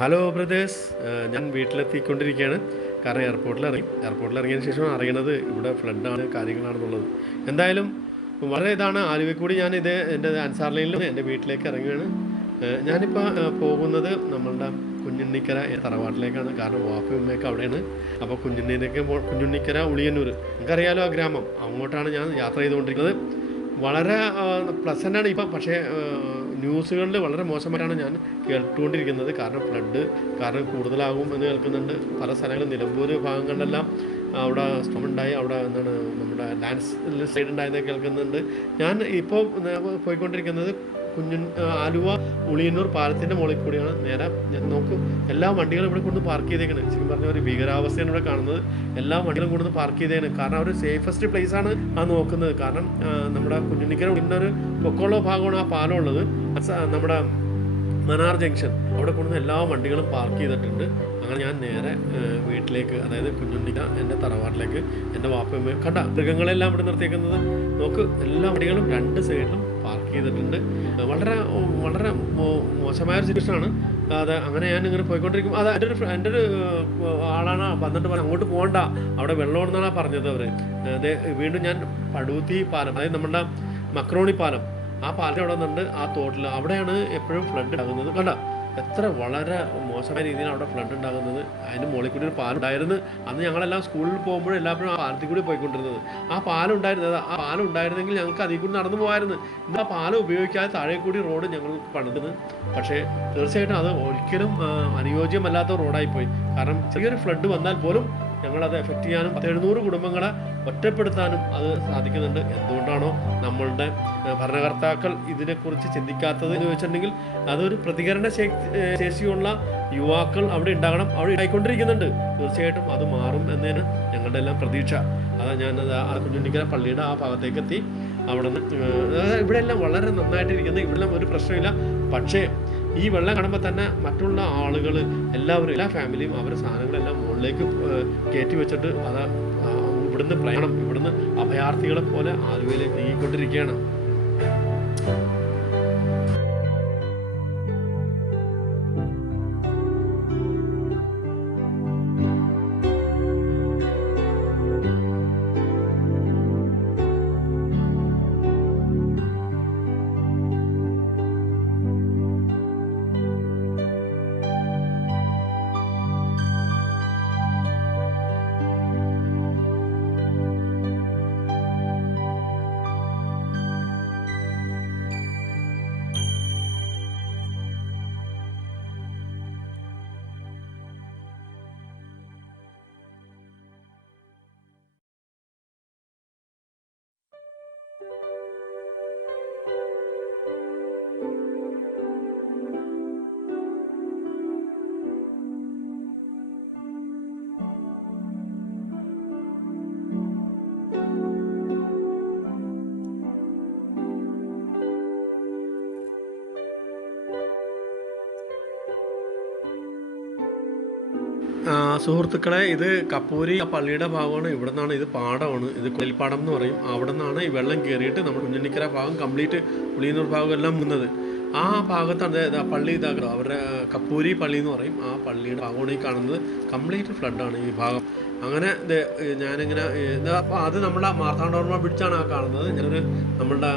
Hello brothers, ഞാൻ വീട്ടിലെത്തിക്കൊണ്ടിരിക്കുകയാണ്. കാരണം എയർപോർട്ടിൽ ഇറങ്ങിയതിന് ശേഷം അറിയണത് ഇവിടെ ഫ്ലഡാണ് കാര്യങ്ങളാണെന്നുള്ളത്. എന്തായാലും വളരെ ഇതാണ്. ആലുവയിൽ ഞാൻ എൻ്റെ അൻസാർ ലൈനിൽ നിന്ന് എൻ്റെ വീട്ടിലേക്ക് ഇറങ്ങുകയാണ്. ഞാനിപ്പോൾ പോകുന്നത് നമ്മളുടെ കുഞ്ഞുണ്ണിക്കര തറവാട്ടിലേക്കാണ്. കാരണം വാപ്പയും ഉമ്മയൊക്കെ അവിടെയാണ്. അപ്പോൾ കുഞ്ഞുണ്ണിക്കര ഉളിയന്നൂർ, നിങ്ങൾക്കറിയാലോ ആ ഗ്രാമം, അങ്ങോട്ടാണ് ഞാൻ യാത്ര ചെയ്തുകൊണ്ടിരിക്കുന്നത്. വളരെ പ്ലസൻ്റാണ് ഇപ്പം. പക്ഷേ ന്യൂസുകളിൽ വളരെ മോശമായിട്ടാണ് ഞാൻ കേട്ടുകൊണ്ടിരിക്കുന്നത്. കാരണം ഫ്ലഡ് കാരണം കൂടുതലാകും എന്ന് കേൾക്കുന്നുണ്ട്. പല സ്ഥലങ്ങളും നിലമ്പൂർ ഭാഗങ്ങളിലെല്ലാം അവിടെ സ്റ്റോം ഉണ്ടായി, അവിടെ എന്താണ് നമ്മുടെ ലാൻഡ് സ്ലൈഡ് ഉണ്ടായെന്ന് കേൾക്കുന്നുണ്ട്. ഞാൻ ഇപ്പോൾ പോയിക്കൊണ്ടിരിക്കുന്നത് ആലുവ ഉളിയന്നൂർ പാലത്തിൻ്റെ മുകളിൽ കൂടിയാണ്. നേരെ നോക്കൂ, എല്ലാ വണ്ടികളും ഇവിടെ കൊണ്ടുവന്ന് പാർക്ക് ചെയ്തേക്കാണ്. ശരിക്കും പറഞ്ഞ ഒരു ഭീകരാവസ്ഥയാണ് ഇവിടെ കാണുന്നത്. എല്ലാ വണ്ടികളും കൊണ്ടുവന്ന് പാർക്ക് ചെയ്തേക്കാണ്. കാരണം അവർ സേഫസ്റ്റ് പ്ലേസ് ആണ് ആ നോക്കുന്നത്. കാരണം നമ്മുടെ കുഞ്ഞുണ്ണിക്കര ഉളിയന്നൂർ പൊക്കമുള്ള ഭാഗമാണ് ആ പാലം ഉള്ളത്. നമ്മുടെ മനാർ ജംഗ്ഷൻ അവിടെ കൊണ്ടുവന്ന് എല്ലാ വണ്ടികളും പാർക്ക് ചെയ്തിട്ടുണ്ട്. അങ്ങനെ ഞാൻ നേരെ വീട്ടിലേക്ക്, അതായത് കുഞ്ഞുണ്ണിക്ക എൻ്റെ തറവാട്ടിലേക്ക്, എൻ്റെ വാപ്പയമ്മയും കണ്ട മൃഗങ്ങളെല്ലാം ഇവിടെ നിർത്തിയേക്കുന്നത് നോക്ക്. എല്ലാ വണ്ടികളും രണ്ട് സൈഡിലും പാർക്ക് ചെയ്തിട്ടുണ്ട്. വളരെ വളരെ മോശമായ ഒരു സിറ്റുവേഷനാണ് അത്. അങ്ങനെ ഞാൻ ഇങ്ങനെ പോയിക്കൊണ്ടിരിക്കും. അത് എൻ്റെ ഒരു ആളാണ് വന്നിട്ട് പറഞ്ഞത് അങ്ങോട്ട് പോകണ്ട, അവിടെ വെള്ളമാണെന്നാണ് പറഞ്ഞത് അവർ. വീണ്ടും ഞാൻ പടുത്തി പാലം, അതായത് നമ്മുടെ മക്രോണി പാലം, ആ പാലം അവിടെ നിന്നുണ്ട്. ആ തോട്ടിൽ അവിടെയാണ് എപ്പോഴും ഫ്ലഡ് ഉണ്ടാകുന്നത്. കണ്ട എത്ര വളരെ മോശമായ രീതിയിലാണ് അവിടെ ഫ്ലഡ് ഉണ്ടാകുന്നത്. അതിന് മുകളിൽ കൂടി ഒരു പാലം ഉണ്ടായിരുന്നു. അന്ന് ഞങ്ങളെല്ലാം സ്കൂളിൽ പോകുമ്പോഴും എല്ലാവരും ആ പാലത്തിൽ കൂടി പോയിക്കൊണ്ടിരുന്നത്. ആ പാലം ഉണ്ടായിരുന്നെങ്കിൽ ഞങ്ങൾക്ക് അതിൽ കൂടി നടന്നു പോകാമായിരുന്നു. ഇന്ന് ആ പാലം ഉപയോഗിക്കാതെ താഴെ കൂടി റോഡ് ഞങ്ങൾ പണിതത്. പക്ഷേ തീർച്ചയായിട്ടും അത് ഒരിക്കലും അനുയോജ്യമല്ലാത്ത റോഡായിപ്പോയി. കാരണം ചെറിയൊരു ഫ്ലഡ് വന്നാൽ പോലും ഞങ്ങളത് എഫക്റ്റ് ചെയ്യാനും 700 കുടുംബങ്ങളെ ഒറ്റപ്പെടുത്താനും അത് സാധിക്കുന്നുണ്ട്. എന്തുകൊണ്ടാണോ നമ്മളുടെ ഭരണകർത്താക്കൾ ഇതിനെക്കുറിച്ച് ചിന്തിക്കാത്തത് എന്ന് ചോദിച്ചിട്ടുണ്ടെങ്കിൽ, അതൊരു പ്രതികരണ ശേഷിയുള്ള യുവാക്കൾ അവിടെ ഉണ്ടാകണം. അവിടെ ഉണ്ടായിക്കൊണ്ടിരിക്കുന്നുണ്ട്. തീർച്ചയായിട്ടും അത് മാറും എന്നതിന് ഞങ്ങളുടെ എല്ലാം പ്രതീക്ഷ. അതാ ഞാനത് ആ കുഞ്ഞുണ്ണിക്കര പള്ളിയുടെ ആ ഭാഗത്തേക്ക് എത്തി. അവിടെ നിന്ന് ഇവിടെ എല്ലാം വളരെ നന്നായിട്ടിരിക്കുന്നത്, ഇവിടെ ഒരു പ്രശ്നമില്ല. പക്ഷേ ഈ വെള്ളം കാണുമ്പോൾ തന്നെ മറ്റുള്ള ആളുകൾ എല്ലാവരും, എല്ലാ ഫാമിലിയും അവരുടെ സാധനങ്ങളെല്ലാം മുകളിലേക്ക് കയറ്റി വെച്ചിട്ട് ഇവിടുന്ന് അഭയാർത്ഥികളെ പോലെ ആലുവയിലേക്ക് നീങ്ങിക്കൊണ്ടിരിക്കുകയാണ്. സുഹൃത്തുക്കളെ, ഇത് കപ്പൂരി പള്ളിയുടെ ഭാഗമാണ്. ഇവിടെ നിന്നാണ്, ഇത് പാടമാണ്, ഇത് കുഴൽപ്പാടം എന്ന് പറയും. അവിടെ നിന്നാണ് ഈ വെള്ളം കയറിയിട്ട് നമ്മുടെ കുഞ്ഞിനിക്കര ഭാഗം കംപ്ലീറ്റ് ഉളിയന്നൂർ ഭാഗം എല്ലാം മുന്നത്. ആ ഭാഗത്താണ് പള്ളി ഇതാക്കണം, അവരുടെ കപ്പൂരി പള്ളി എന്ന് പറയും. ആ പള്ളിയുടെ ഭാഗമാണ് ഈ കാണുന്നത്. കംപ്ലീറ്റ് ഫ്ലഡാണ് ഈ ഭാഗം. അങ്ങനെ ഞാനിങ്ങനെ അത് നമ്മുടെ മാർത്താണ്ഡവർമ്മ ബ്രിഡ്ജാണ് ആ കാണുന്നത്. ഞാനൊരു നമ്മളുടെ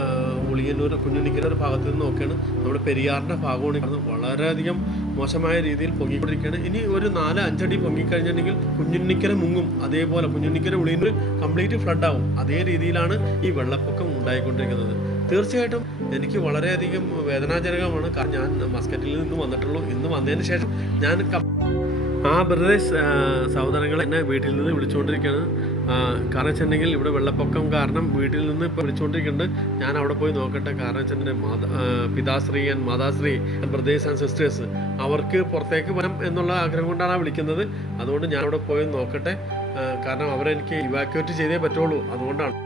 ഉളിയന്നൂർ കുഞ്ഞുണ്ണിക്കര ഒരു ഭാഗത്ത് നിന്ന് നോക്കിയാണ് നമ്മുടെ പെരിയാറിൻ്റെ ഭാഗമാണ് കാണുന്നത്. വളരെയധികം മോശമായ രീതിയിൽ പൊങ്ങിക്കൊണ്ടിരിക്കുകയാണ്. ഇനി ഒരു 4-5 അടി പൊങ്ങിക്കഴിഞ്ഞിട്ടുണ്ടെങ്കിൽ കുഞ്ഞുണ്ണിക്കര മുങ്ങും. അതേപോലെ കുഞ്ഞുണ്ണിക്കര ഉളിയന്നൂർ കംപ്ലീറ്റ് ഫ്ലഡാവും. അതേ രീതിയിലാണ് ഈ വെള്ളപ്പൊക്കം ഉണ്ടായിക്കൊണ്ടിരിക്കുന്നത്. തീർച്ചയായിട്ടും എനിക്ക് വളരെയധികം വേദനാജനകമാണ്. കാരണം ഞാൻ മസ്കറ്റിൽ നിന്ന് വന്നിട്ടുള്ളൂ. ഇന്ന് വന്നതിന് ശേഷം ഞാൻ ബ്രദേഴ്സ്, സഹോദരങ്ങളെ എന്നെ വീട്ടിൽ നിന്ന് വിളിച്ചുകൊണ്ടിരിക്കുകയാണ്. കാരണം വെച്ചിട്ടുണ്ടെങ്കിൽ ഇവിടെ വെള്ളപ്പൊക്കം കാരണം വീട്ടിൽ നിന്ന് ഇപ്പോൾ വിളിച്ചുകൊണ്ടിരിക്കുന്നുണ്ട്. ഞാൻ അവിടെ പോയി നോക്കട്ടെ. കാരണം വെച്ചിട്ടുണ്ടെങ്കിൽ പിതാശ്രീ ആൻഡ് മാതാശ്രീ ബ്രദേഴ്സ് ആൻഡ് സിസ്റ്റേഴ്സ് അവർക്ക് പുറത്തേക്ക് വരാം എന്നുള്ള ആഗ്രഹം കൊണ്ടാണ് വിളിക്കുന്നത്. അതുകൊണ്ട് ഞാൻ അവിടെ പോയി നോക്കട്ടെ. കാരണം അവരെനിക്ക് ഇവാക്യുവേറ്റ് ചെയ്തേ പറ്റുള്ളൂ. അതുകൊണ്ടാണ്.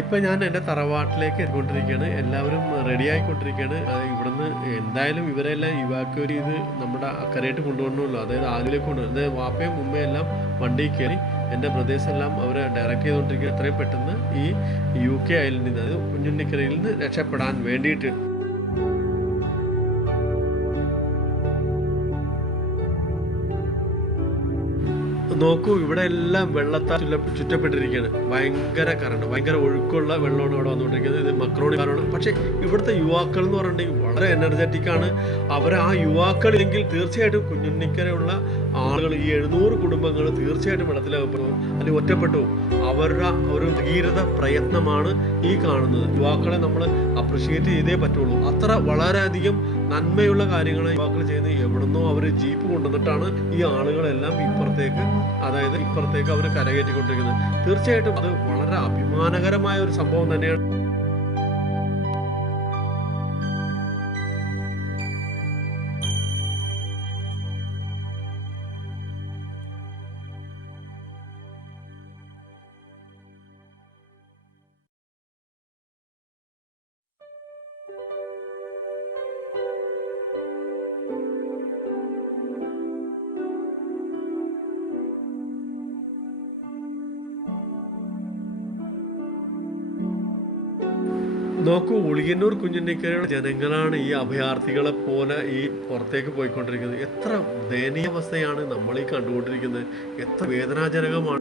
ഇപ്പം ഞാൻ എൻ്റെ തറവാട്ടിലേക്ക് എത്തിക്കൊണ്ടിരിക്കുകയാണ്. എല്ലാവരും റെഡി ആയിക്കൊണ്ടിരിക്കുകയാണ്. ഇവിടുന്ന് എന്തായാലും ഇവരെല്ലാം ഇവാക്യുവേറ്റ് ചെയ്ത് നമ്മുടെ അക്കരയായിട്ട് കൊണ്ടുപോകണമല്ലോ, അതായത് ആലുവിലേക്ക് കൊണ്ടുപോകണം. അതായത് വാപ്പയും ഉമ്മയും എല്ലാം വണ്ടിയിൽ കയറി എൻ്റെ ബ്രദേഴ്സ് എല്ലാം അവരെ ഡയറക്റ്റ് ചെയ്തുകൊണ്ടിരിക്കുക എത്രയും പെട്ടെന്ന് ഈ UK ഐലൻഡിൽ നിന്ന്, അതായത് കുഞ്ഞുണ്ണിക്കരയിൽ നിന്ന് രക്ഷപ്പെടാൻ വേണ്ടിയിട്ട്. നോക്കൂ, ഇവിടെ എല്ലാം വെള്ളത്താൽ ചുറ്റപ്പെട്ടിരിക്കുകയാണ്. ഭയങ്കര കറണ്ട്, ഭയങ്കര ഒഴുക്കുള്ള വെള്ളമാണ് ഇവിടെ വന്നുകൊണ്ടിരിക്കുന്നത്. ഇത് മക്രോണി കാലമാണ്. പക്ഷേ ഇവിടുത്തെ യുവാക്കൾ എന്ന് പറഞ്ഞിട്ടുണ്ടെങ്കിൽ വളരെ എനർജറ്റിക് ആണ്. അവർ ആ യുവാക്കളില്ലെങ്കിൽ തീർച്ചയായിട്ടും കുഞ്ഞുണ്ണിക്കരയുള്ള ആളുകൾ, ഈ 700 കുടുംബങ്ങൾ തീർച്ചയായിട്ടും വെള്ളത്തിലകപ്പെടും, അല്ലെങ്കിൽ ഒറ്റപ്പെട്ടു പോകും. അവരുടെ ഒരു ഭഗീരഥ പ്രയത്നമാണ് ഈ കാണുന്നത്. യുവാക്കളെ നമ്മൾ അപ്രിഷിയേറ്റ് ചെയ്തേ പറ്റുള്ളൂ. അത്ര വളരെയധികം നന്മയുള്ള കാര്യങ്ങൾ യുവാക്കൾ ചെയ്യുന്നത്. എവിടുന്നോ അവർ ജീപ്പ് കൊണ്ടുവന്നിട്ടാണ് ഈ ആളുകളെല്ലാം ഇപ്പുറത്തേക്ക് അവർ കരകയറ്റിക്കൊണ്ടിരിക്കുന്നത്. തീർച്ചയായിട്ടും അത് വളരെ അഭിമാനകരമായ ഒരു സംഭവം തന്നെയാണ്. നോക്കൂ, ഉളിയന്നൂർ കുഞ്ഞുണ്ണിക്കരയുടെ ജനങ്ങളാണ് ഈ അഭയാർത്ഥികളെ പോലെ ഈ പുറത്തേക്ക് പോയിക്കൊണ്ടിരിക്കുന്നത്. എത്ര ദയനീയാവസ്ഥയാണ് നമ്മൾ ഈ കണ്ടുകൊണ്ടിരിക്കുന്നത്. എത്ര വേദനാജനകമാണ്.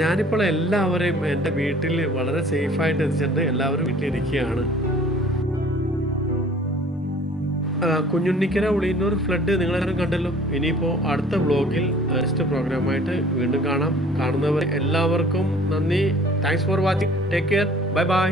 ഞാനിപ്പോൾ എല്ലാവരെയും എൻ്റെ വീട്ടിൽ വളരെ സേഫായിട്ട് എത്തിച്ചിട്ടുണ്ട്. എല്ലാവരും വീട്ടിലിരിക്കുകയാണ്. കുഞ്ഞുണ്ണിക്കര ഉളിയന്നൂർ ഫ്ലഡ് നിങ്ങളെല്ലാവരും കണ്ടല്ലോ. ഇനിയിപ്പോൾ അടുത്ത വ്ളോഗിൽ നെക്സ്റ്റ് പ്രോഗ്രാമായിട്ട് വീണ്ടും കാണാം. കാണുന്നവർ എല്ലാവർക്കും നന്ദി. Thanks for watching. Take care. Bye bye.